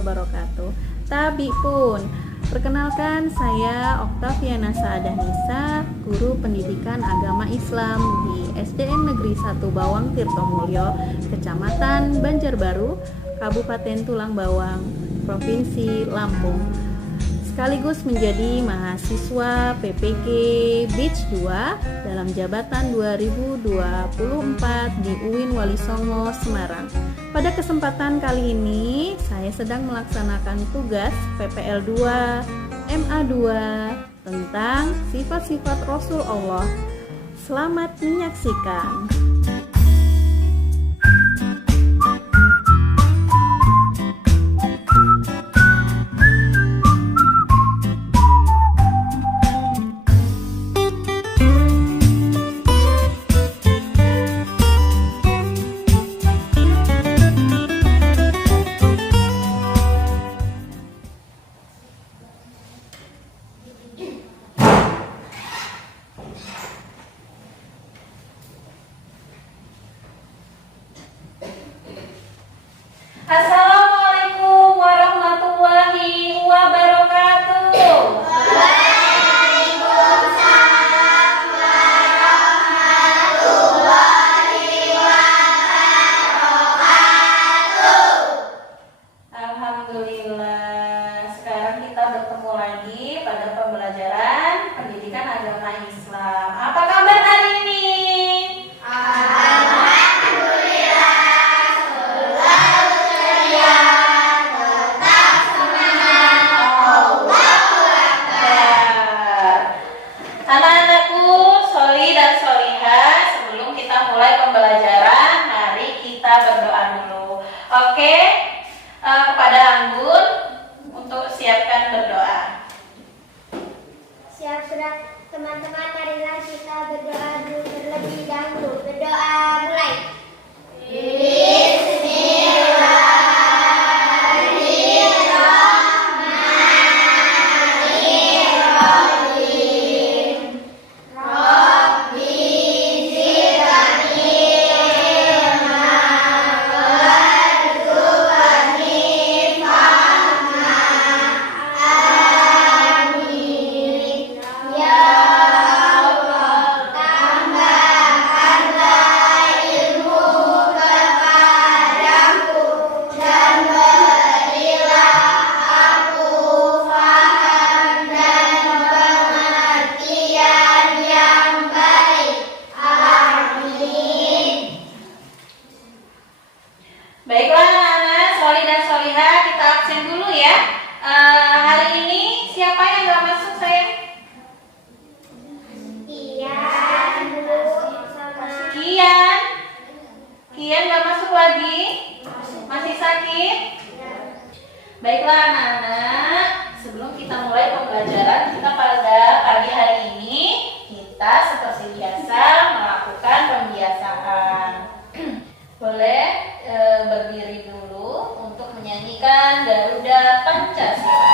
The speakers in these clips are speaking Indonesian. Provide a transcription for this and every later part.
wabarakatuh. Tabi pun. Perkenalkan, saya Oktaviana Saadah Nisa, guru pendidikan agama Islam di SDN Negeri 1 Bawang Tirtomulyo, Kecamatan Banjarbaru, Kabupaten Tulang Bawang, Provinsi Lampung. Sekaligus menjadi mahasiswa PPG Batch 2 dalam jabatan 2024 di UIN Walisongo, Semarang. Pada kesempatan kali ini, saya sedang melaksanakan tugas PPL 2 MA 2 tentang sifat-sifat Rasul Allah. Selamat menyaksikan. Assalamualaikum warahmatullahi wabarakatuh. Waalaikumsalam warahmatullahi wabarakatuh. Alhamdulillah, sekarang kita bertemu lagi pada pembelajaran pendidikan agama Islam. Apa kabar hari ini? Anak-anakku, soli dan solihah, sebelum kita mulai pembelajaran, mari kita berdoa dulu. Oke, kepada Anggun untuk siapkan berdoa. Siap sudah teman-teman, marilah kita berdoa dulu terlebih dahulu. Berdoa mulai. Bismillahirrahmanirrahim. Rabbi zidni ilma warzuqni fahma. Amin. Ya Allah, tambahkanlah ilmu kepadaku dan berilah aku faham dan pengertian yang baik. Amin. Baiklah anak-anak, soli dan solihah, kita absen dulu ya. Hari ini siapa yang gak masuk sayang? Kian, Bu, sama Kian gak masuk lagi? Masih sakit? Baiklah anak-anak, sebelum kita mulai pembelajaran kita pada pagi hari ini, kita seperti biasa melakukan pembiasaan. Boleh berdiri dulu untuk menyanyikan Garuda Pancasila.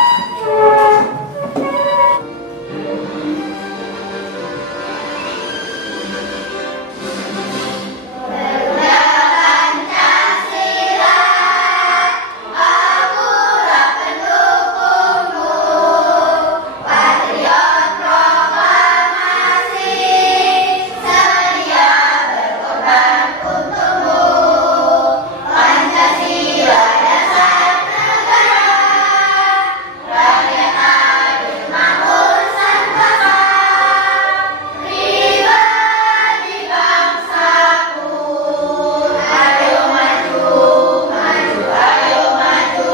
Garuda Pancasila, akulah pendukungmu, patriot proklamasi, sedia berkorban untukmu. Pancasila dasar negara, rakyat adil makmur sentosa, pribadi bangsaku. Ayo maju, maju, ayo maju,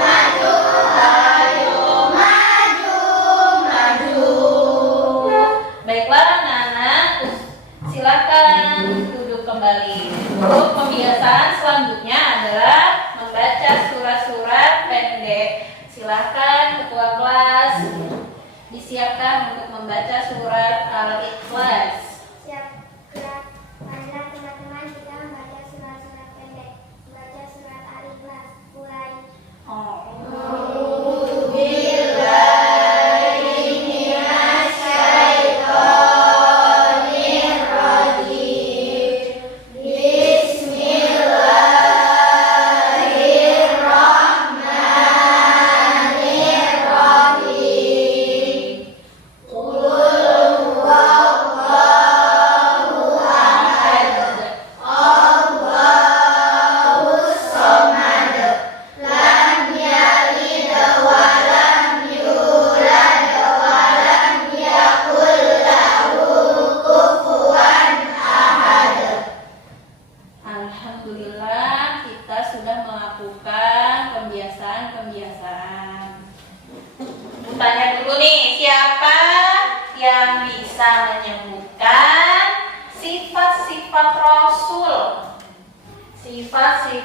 maju, ayo maju, maju. Baiklah anak-anak, silakan duduk kembali. Untuk pembiasaan selanjutnya adalah membaca surat-surat pendek. Silakan ketua kelas disiapkan untuk membaca surat Al-Ikhlas. Siap gerak. Marilah teman-teman kita membaca surat-surat pendek. Membaca surat Al-Ikhlas. Mulai. Bismillahirrahmanirrahim.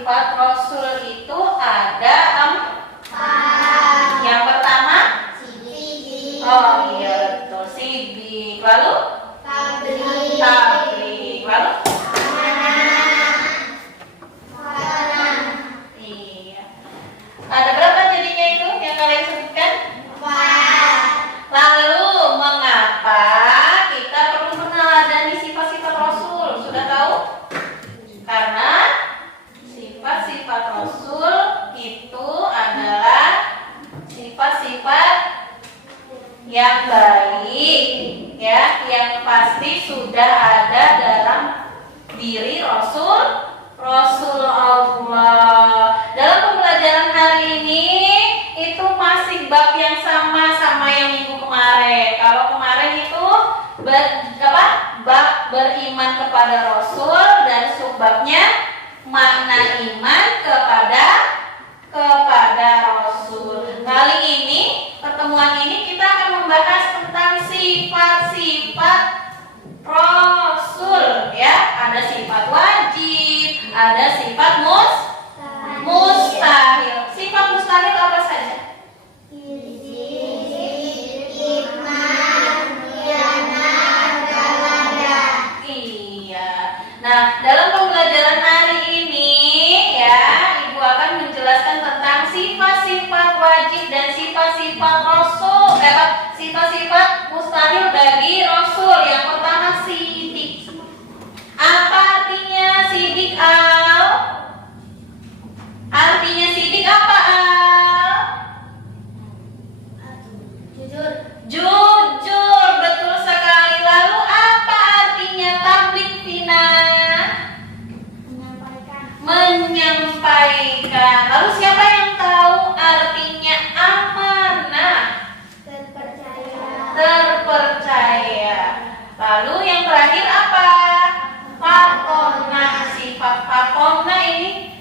sifat Rasul itu ada empat. Yang pertama, oh iya betul, sidik. Lalu tabligh. Lalu iya. Ada berapa jadinya itu yang kalian sebutkan? Lalu mengapa kita perlu meneladani sifat-sifat Rasul? Sudah tahu? Karena sifat-sifat Rasul itu adalah sifat-sifat yang baik, ya, yang pasti sudah ada dalam diri Rasul Allah. Dalam pembelajaran hari ini itu masih bab yang sama yang minggu kemarin. Kalau kemarin itu bab beriman kepada Rasul dan subbabnya makna iman kepada Rasul. Kali ini pertemuan ini kita akan membahas tentang sifat-sifat Rasul, ya. Ada sifat wajib, ada sifat mustahil. Sifat mustahil apa saja? Iya. Nah, dalam pembelajaran hari ini, ya, Ibu akan menjelaskan tentang sifat-sifat wajib dan sifat-sifat Rasul, sifat-sifat mustahil bagi Rasul. Yang pertama, sidik. Apa artinya sidik, Al? Artinya sidik apa, Al? Jujur, betul sekali. Lalu apa artinya tabligh, Vina? Menyampaikan. Lalu siapa yang tahu artinya amanah? Terpercaya. Lalu yang terakhir apa? Fatonah. Sifat fatonah ini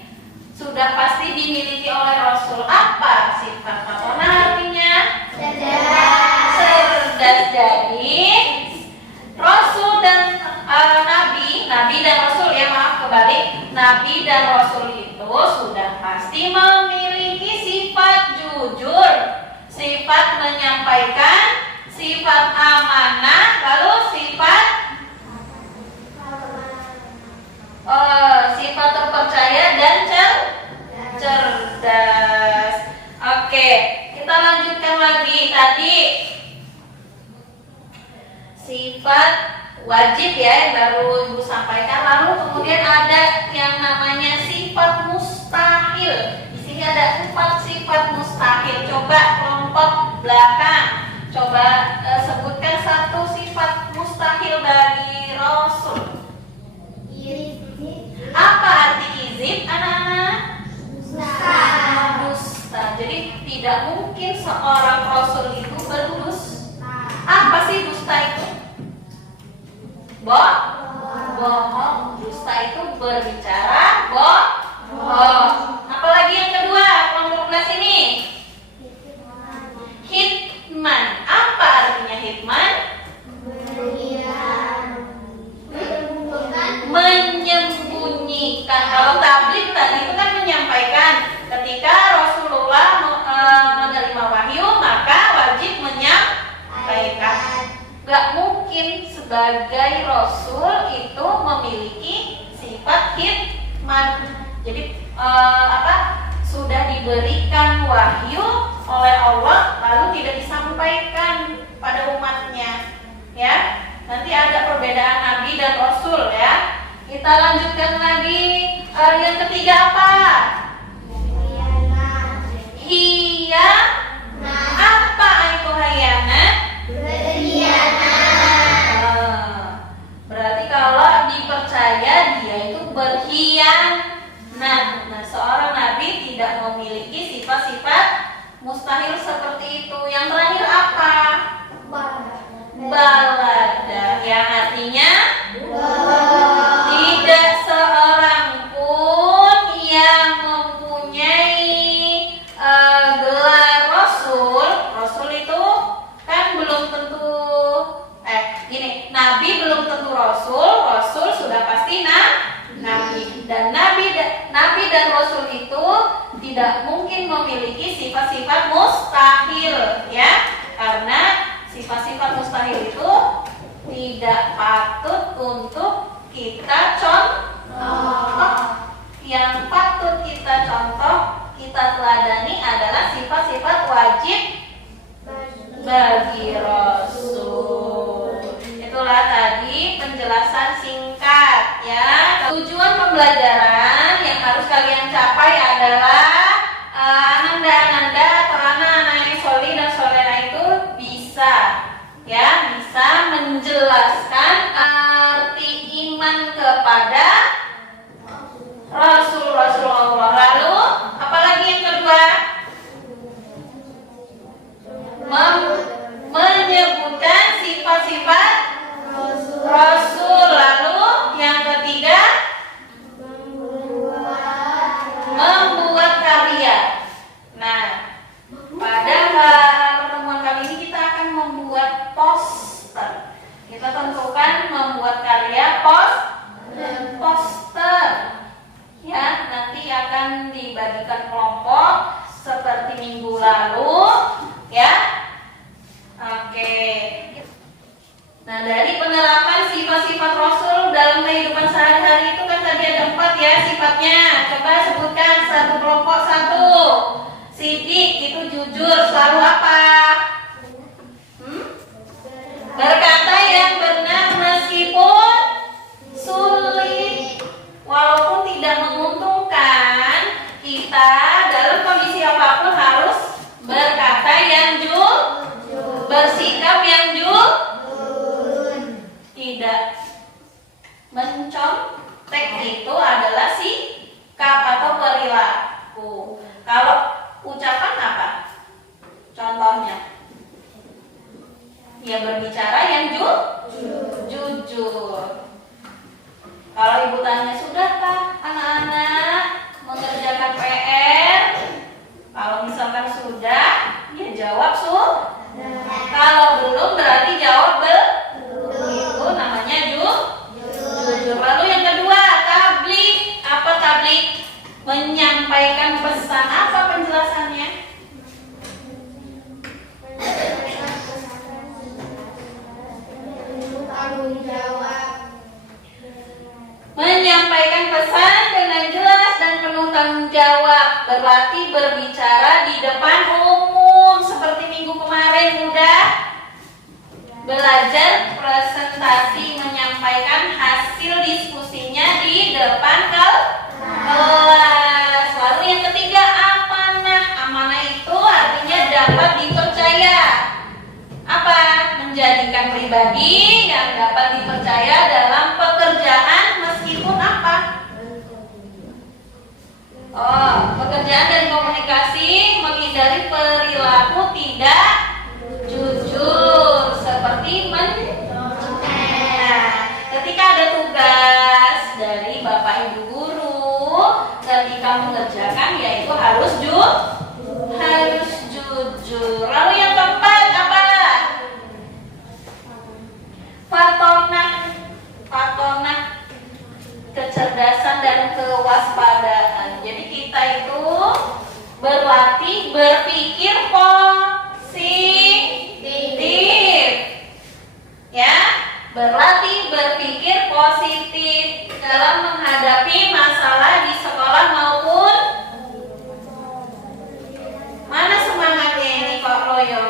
sudah pasti dimiliki oleh Rasul. Apa sifat fatonah artinya? Cerdas. Jadi Rasul dan Nabi dan Rasul, ya, maaf, kebalik. Nabi dan Rasul itu sudah pasti memiliki sifat jujur, sifat menyampaikan, sifat amanah, lalu sifat terpercaya dan cerdas. Oke, kita lanjutkan lagi. Tadi sifat wajib, ya, yang baru Ibu sampaikan. Lalu kemudian ada yang namanya sifat mustahil. Di sini ada 4 sifat mustahil. Coba kelompok belakang, coba sebutkan satu sifat mustahil bagi Rasul. Apa arti izin, anak-anak? Dusta. Jadi tidak mungkin seorang Rasul itu berdusta. Apa sih dusta itu? Bohong. Dusta itu berbicara bohong. Apalagi yang kedua, kelompok belas ini? Hitman. Apa artinya hitman? Menyembunyikan. Kalau tabligh tadi itu kan menyampaikan. Ketika Rasulullah menerima wahyu, maka wajib menyampaikan. Gak mungkin sebagai Rasul itu memiliki sifat hitman. Jadi sudah diberikan wahyu oleh Allah lalu tidak disampaikan pada umatnya, ya. Nanti ada perbedaan Nabi dan Rasul, ya. Kita lanjutkan lagi. Yang ketiga apa? Apa itu khianat? Berarti kalau dipercaya dia itu berkhianat. Nah, seorang nabi tidak memiliki sifat-sifat mustahil seperti itu. Yang terakhir apa? Balada, yang artinya tidak seorang pun yang mempunyai gelar Rasul. Rasul itu kan belum tentu Nabi belum tentu Rasul. Rasul sudah pasti nabi. Dan nabi dan rasul itu tidak mungkin memiliki sifat-sifat mustahil, ya. Karena sifat-sifat mustahil itu tidak patut untuk kita contoh. Yang patut kita contoh, kita teladani adalah sifat-sifat wajib bagi rasul. Itulah tadi penjelasan singkat, ya. Tujuan pembelajaran yang harus kalian capai adalah ananda atau anak-anak yang solih dan solehah itu bisa, ya, bisa menjelaskan arti iman kepada Rasulullah. Lalu apalagi yang kedua? Menyebutkan sifat-sifat Rasul. Lalu yang ketiga, membuat karya. Nah, pada pertemuan kali ini kita akan membuat poster. Kita tentukan membuat karya poster. Ya, nanti akan dibagikan kelompok seperti minggu lalu, ya. Oke. Nah, dari penerapan sifat-sifat Rasul dalam kehidupan sehari-hari itu kan tadi ada 4 ya sifatnya. Coba sebutkan satu kelompok satu. Sidik itu jujur, selalu apa? Berkata yang benar meskipun sulit. Walaupun tidak menguntungkan, kita dalam kondisi apapun harus berkata yang bersikap yang tidak mencontek. Itu adalah sikap atau perilaku. Kalau ucapan apa? Contohnya, ya berbicara yang jujur. Kalau ibu tanya, sudahkah anak-anak mengerjakan PR? Kalau misalkan sudah, ya jawab Kalau belum berarti jawab belum. Itu namanya jujur. Lalu yang kedua, tablik. Apa tablik? Menyampaikan pesan. Apa penjelasannya? Menyampaikan pesan dengan jelas dan penuh tanggung jawab. Berarti berbicara di depan umum. Seperti minggu kemarin udah belajar presentasi, menyampaikan hasil diskusinya di depan kelas. Lalu yang ketiga, amanah. Amanah itu artinya dapat dipercaya. Apa? Menjadikan pribadi yang dapat dipercaya dalam pekerjaan meskipun apa? Pekerjaan dan komunikasi, menghindari perilaku tidak jujur seperti ketika ada tugas dari Bapak Ibu guru, ketika mengerjakan yaitu harus jujur. Lalu yang keempat apa? Fatonah, kecerdasan dan kewaspadaan. Jadi kita itu berlatih berpikir positif, ya, berlatih berpikir positif dalam menghadapi masalah di sekolah maupun mana semangatnya ini kok loyo?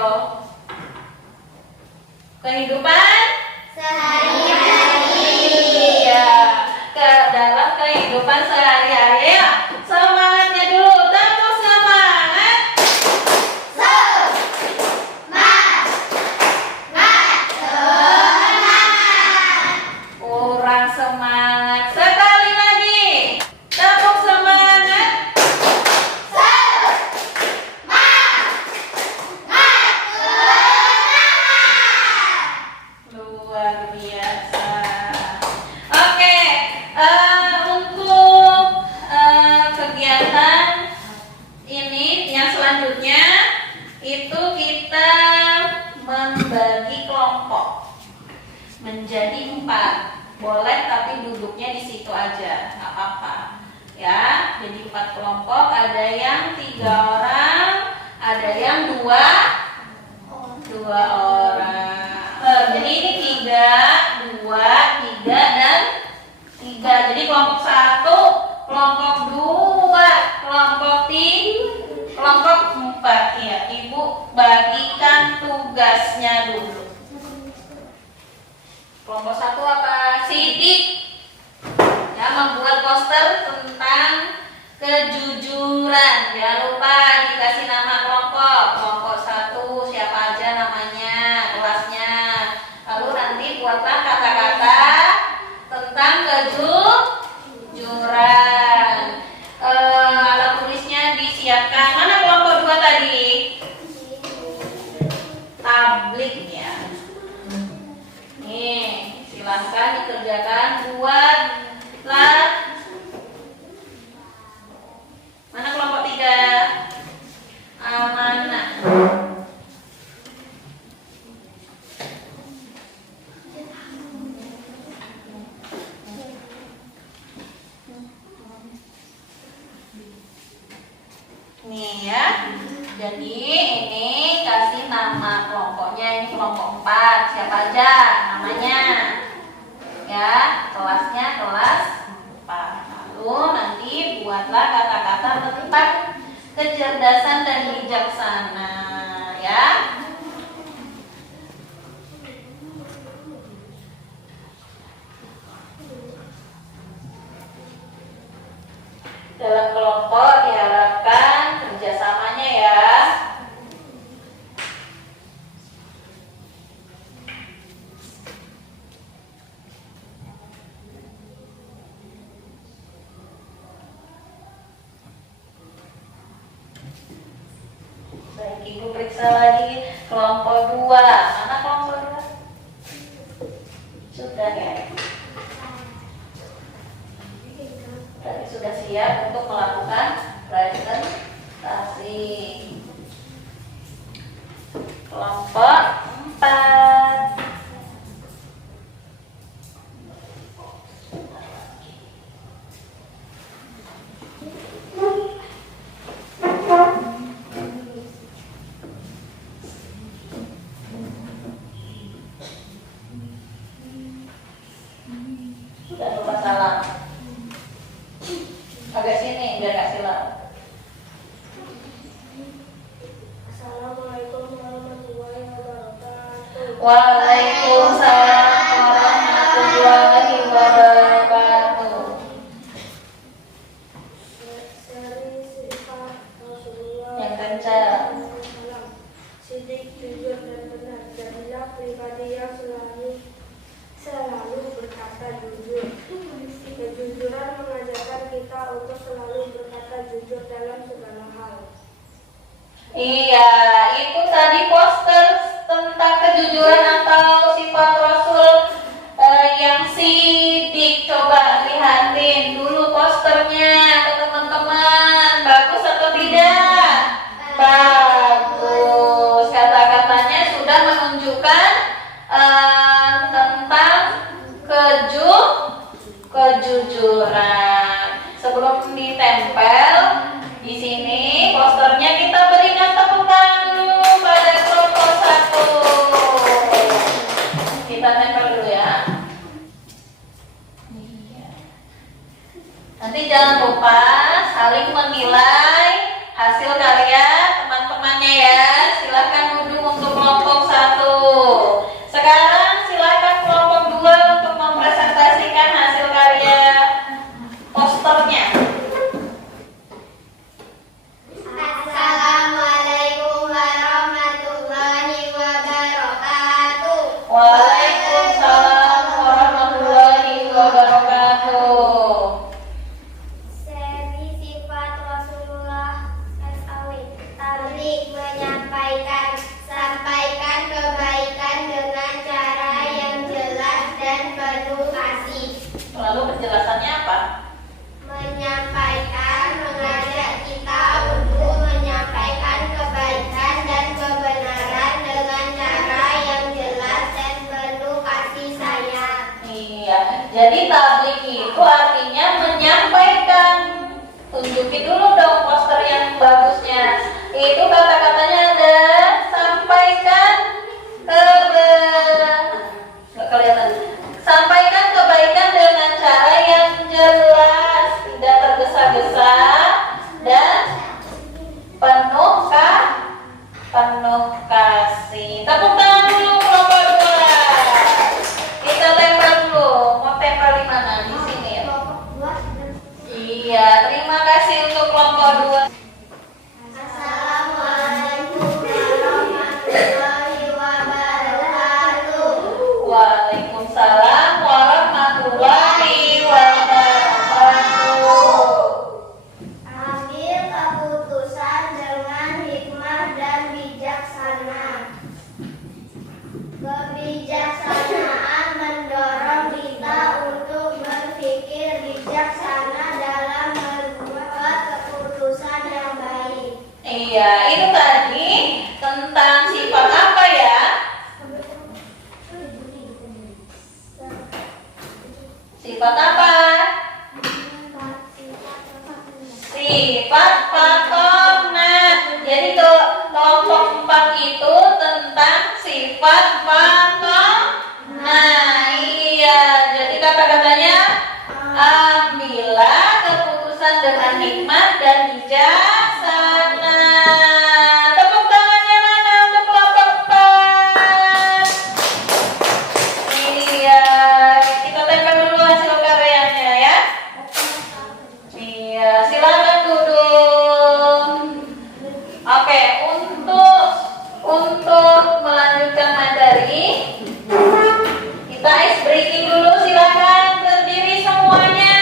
Kehidupan sehari-hari, ya, dalam kehidupan sehari-hari, ya. Semangatnya dulu, tepuk semangat. Kurang semangat. Sekali lagi, tepuk semangat. Luar biasa. Oke, untuk kegiatan ini yang selanjutnya itu kita membagi kelompok menjadi 4. Boleh tapi duduknya di situ aja, nggak apa-apa. ya. Jadi 4 kelompok, ada yang 3 orang, ada yang 2 orang. Jadi ini 3, 2, 3 dan 3. Jadi kelompok 1, kelompok 2, kelompok 3, kelompok 4 ya. Ibu bagikan tugasnya dulu. Kelompok 1 apa? Sidik ya, membuat poster tentang kejujuran. Jangan lupa dikasih nama kelompok. Kelompok 1 siapa aja namanya, kelasnya. Lalu nanti buatlah kata-kata tentang kejujuran. Alat tulisnya disiapkan. Mana kelompok 2 tadi? Tablik ya. Nih, silahkan dikerjakan, buatlah. Mana kelompok 3? Amanah. Nih ya. Jadi ini kasih nama kelompoknya, ini kelompok 4. Siapa aja namanya? Ya, kelasnya kelas 4. Lalu nanti buatlah kata-kata tentang kecerdasan dan bijaksana ya. Dalam kelompok diharapkan kerjasamanya ya. Baik, Ibu periksa lagi kelompok 2. Mana kelompok 2? Sudah ya. Tadi sudah siap untuk melakukan presentasi. Kelompok 4. Sudah lupa salam. Agak sini biar gak silau. Assalamualaikum warahmatullahi wabarakatuh. Waalaikumsalam warahmatullahi wabarakatuh. Seri sifat Rasulullah Yang kencang. sidik, jujur dan benar. Jadilah pribadi yang selalu berkata jujur. Kejujuran mengajarkan kita untuk selalu berkata jujur dalam segala hal. Iya, itu tadi poster tentang kejujuran atau sifat Rasul yang sidik. Coba lihatin dulu posternya ke teman-teman. Bagus atau tidak? Bagus. Kata-katanya sudah menunjukkan tentang kejujuran. Sebelum ditempel di sini posternya, kita berikan tepuk tangan dulu pada kelompok 1. Kita tempel dulu ya. Nanti jangan lupa saling menilai hasil karya teman-temannya ya. Silakan duduk untuk kelompok 1. Sekarang silakan kelompok 2 untuk mempresentasikan hasil karya posternya. Assalamualaikum warahmatullahi wabarakatuh. Waalaikumsalam warahmatullahi wabarakatuh. Seri sifat Rasulullah SAW. Tablik, menyampaikan, sampaikan kebaikan dengan cara yang jelas dan penuh kasih. Lalu penjelasannya apa? Menyampaikan, mengajak kita untuk menyampaikan kebaikan dan kebenaran dengan cara yang jelas dan penuh kasih sayang. Iya, jadi tablik itu artinya menyampaikan Tunjukin dulu dong poster yang bagusnya. Itu kata-katanya ada sampaikan nggak kelihatan. Sampaikan kebaikan dengan cara yang jelas, tidak tergesa-gesa dan penuh kasih. Tepuk tangan dulu kelompok 2. Kita tempel dulu. Mau tempel di mana? Di sini ya. Iya, terima kasih untuk kelompok 2. Assalamualaikum warahmatullahi wabarakatuh. Waalaikumsalam warahmatullahi wabarakatuh. Ambil keputusan dengan hikmah dan bijaksana. Kebijaksanaan mendorong kita untuk berpikir bijaksana dalam membuat keputusan yang baik. Iya, itu tadi tentang sifat apa ya? Sifat apa? Sifat patom. Nah, jadi kelompok 4 itu tentang sifat patom. Nah, iya. Jadi kata-katanya ambillah keputusan dengan hikmat dan bijaksana. Tepuk tangannya mana untuk kelompok 4? Iya, kita tempel dulu hasil karyanya ya. Iya, silakan duduk. Oke, untuk melanjutkan materi, kita ice breaking dulu. Silakan berdiri semuanya.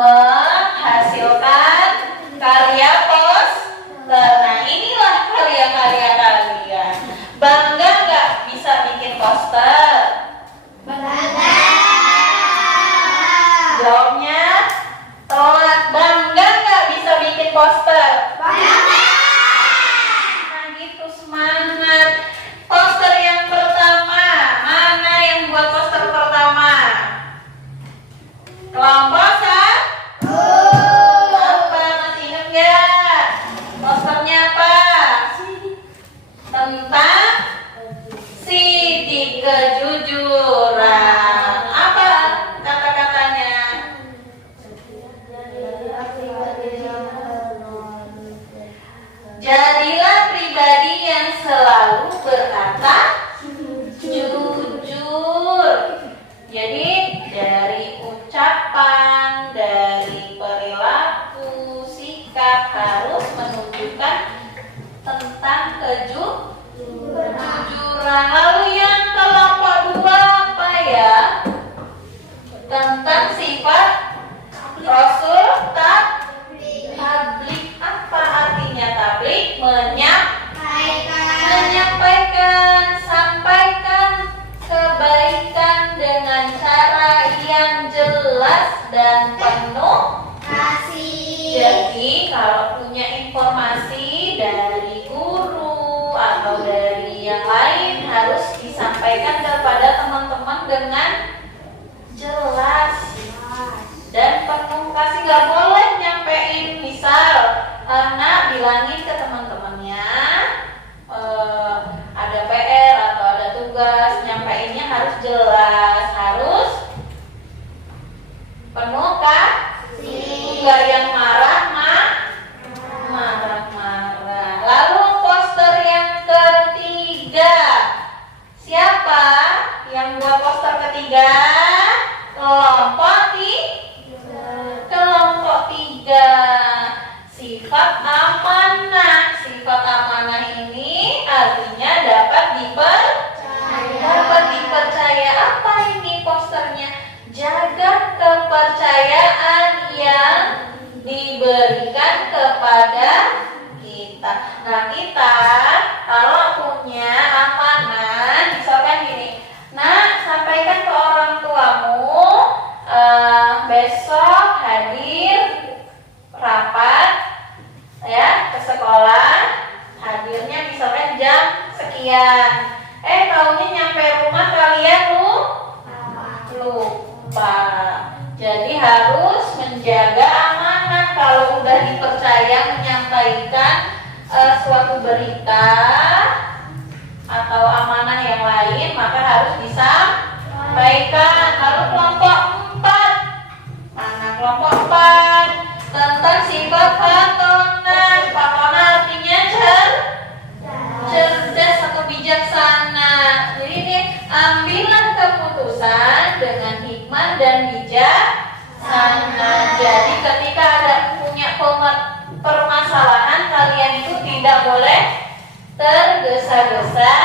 menghasilkan karya poster. Nah, inilah karya-karya kalian. Bangga nggak bisa bikin poster? Bangga. Jawabnya telat. Bangga nggak bisa bikin poster? Bangga. Nah, gitu, semangat. Poster yang pertama, mana yang buat poster pertama? Kelompok satu. Apa, masih ingat nggak? Posternya apa? Tentang sidik kejujuran. Apa kata-katanya? Jadilah pribadi yang selalu berkata jujur. Jadi dari ucapan, dari perilaku, sikap harus menunjukkan tentang kejujuran. Lalu yang kelompok dua apa ya? Tentang sifat Rasul tablik. Apa artinya tablik? Menyampaikan, sampaikan kebaikan dengan cara yang jelas dan penuh Kasih. Jadi kalau punya informasi dari guru atau dari yang lain harus disampaikan kepada teman-teman dengan jelas dan penuh kasih. Nggak boleh nyampein misal karena bilangin ke teman-temannya ada PR atau ada tugas, nyampeinnya harus jelas, harus penuh kasih, nggak yang marah-marah. Lalu poster yang ketiga, siapa yang buat poster ketiga? Kelompok tiga. Sifat amanah. Sifat amanah ini artinya dapat dipercaya. Apa ini posternya? Jaga kepercayaan yang diberikan kepada kita. Nah, kita kalau punya amanah, misalkan gini, nah, sampaikan ke orang tuamu besok hadir rapat ya ke sekolah, hadirnya misalkan jam sekian. Taunya nyampe rumah kalian lupa. Jadi harus menjaga amanah. Kalau udah dipercaya menyampaikan suatu berita atau amanah yang lain, maka harus disampaikan. Lalu kelompok 4. Mana kelompok 4? Tentang sifat patonan. Patonan artinya cerdas atau bijaksana. Jadi ini ambillah keputusan dengan hikmah dan bijaksana. Jadi ketika ada punya permasalahan, kalian itu tidak boleh tergesa-gesa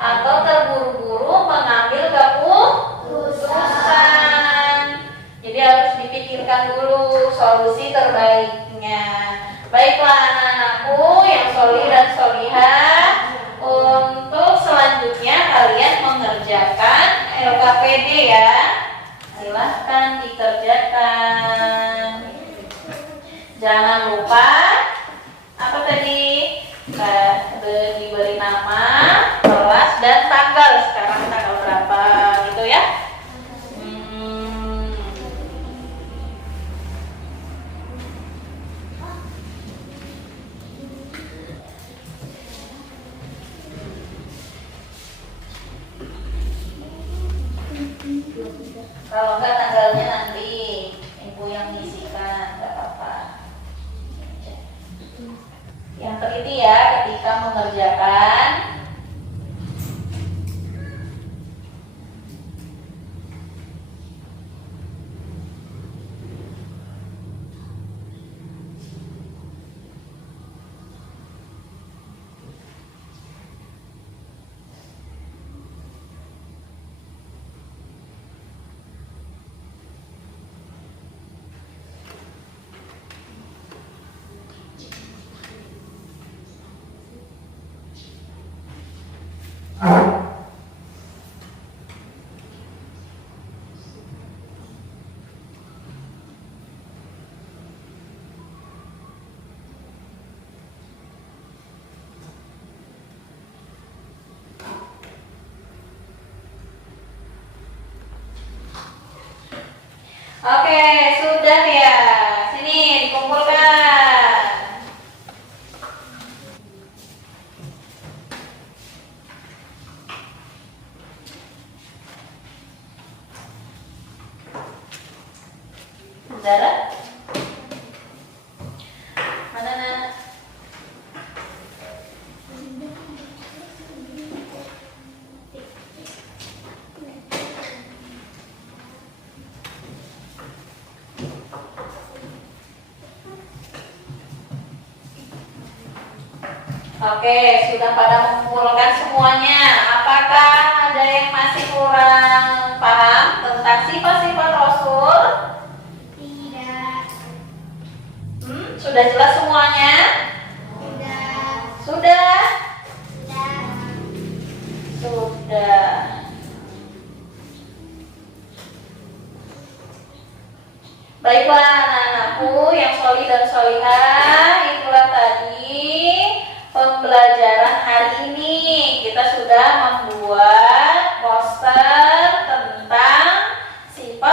atau terburu-buru mengambil keputusan. Jadi harus dipikirkan dulu solusi terbaiknya. Baiklah anak-anakku yang sholih dan sholihah, untuk selanjutnya kalian mengerjakan LKPD ya. Silahkan dikerjakan. Jangan lupa apa tadi? Diberi nama, kelas, dan tanggal. Sekarang tanggal berapa gitu ya? Kalau enggak tanggalnya nanti ibu yang ngisikan, enggak apa-apa. Yang teliti ya ketika mengerjakan. Oke, sudah ya. Sini dikumpulkan. Saudara? Mana nak? Oke, sudah pada mengumpulkan semuanya. Apakah ada yang masih kurang paham tentang sifat-sifat Rasul? Tidak. Sudah jelas semuanya? Sudah. Sudah? Sudah. Sudah. Baiklah anak-anakku yang sholih dan sholihah, itulah tadi pembelajaran hari ini. Kita sudah membuat poster tentang sifat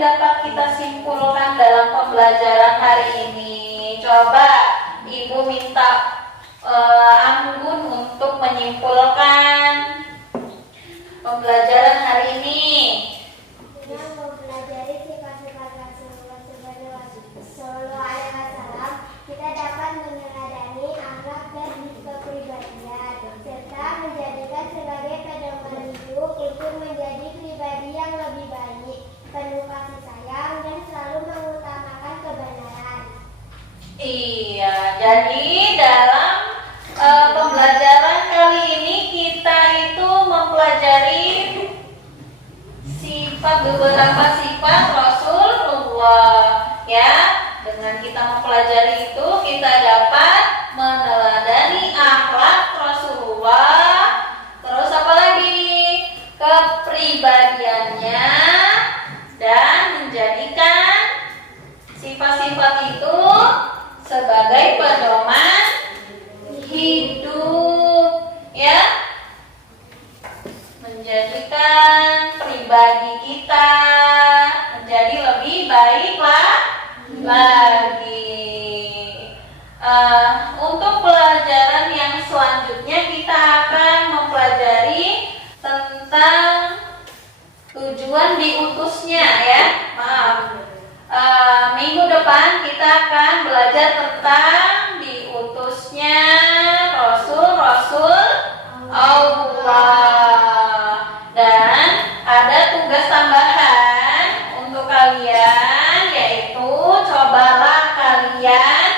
dapat kita simpulkan dalam pembelajaran hari ini? Coba Ibu minta Anggun untuk menyimpulkan pembelajaran hari ini. Dengan mempelajari sifat-sifat Rasulullah SAW, kita dapat meneladani akhlak dan kepribadian, serta menjadikan sebagai pedoman hidup untuk menjadi pribadi yang lebih baik, penuh kasih sayang, dan selalu mengutamakan kebenaran. Iya, jadi dalam pembelajaran kali ini kita itu mempelajari beberapa sifat Rasulullah, ya. Dengan kita mempelajari itu kita dapat meneladani akhlak Rasulullah. Terus apa lagi? Kepribadiannya, dan menjadikan sifat-sifat itu sebagai pedoman hidup, ya. Menjadikan pribadi kita menjadi lebih baiklah lagi. Untuk pelajaran yang selanjutnya kita akan mempelajari tentang tujuan diutusnya, ya. Minggu depan kita akan belajar tentang diutusnya Rasul Allah. Dan ada tugas tambahan untuk kalian, yaitu cobalah kalian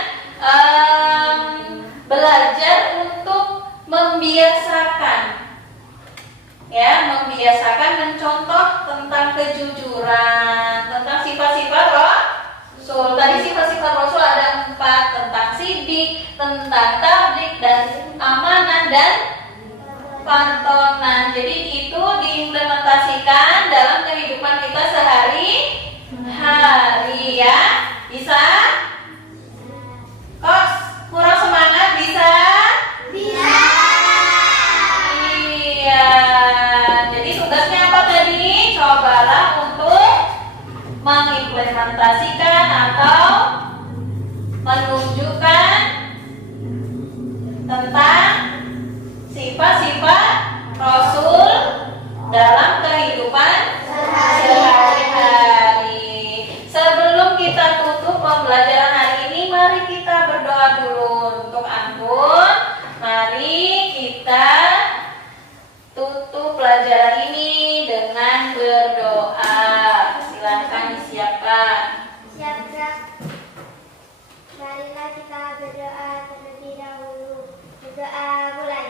belajar untuk membiasakan mencontoh tentang kejujuran, tentang sifat-sifat Rasul. Tadi sifat-sifat Rasul ada 4, tentang sidik, tentang tablik, dan amanah, dan pantonan. Jadi itu diimplementasikan dalam kehidupan kita sehari-hari, ya. Bisa? Kok kurang semangat? Bisa? Bisa. Iya. Jadi tugasnya apa tadi? Cobalah untuk mengimplementasikan atau menunjukkan tentang sifat-sifat Rasul dalam kehidupan sehari-hari. Sebelum kita tutup pembelajaran hari ini, mari kita berdoa dulu untuk Anggun. Mari kita tutup pelajaran ini dengan berdoa. Silakan disiapkan. Siap. Marilah kita berdoa terlebih dahulu. Berdoa mulai.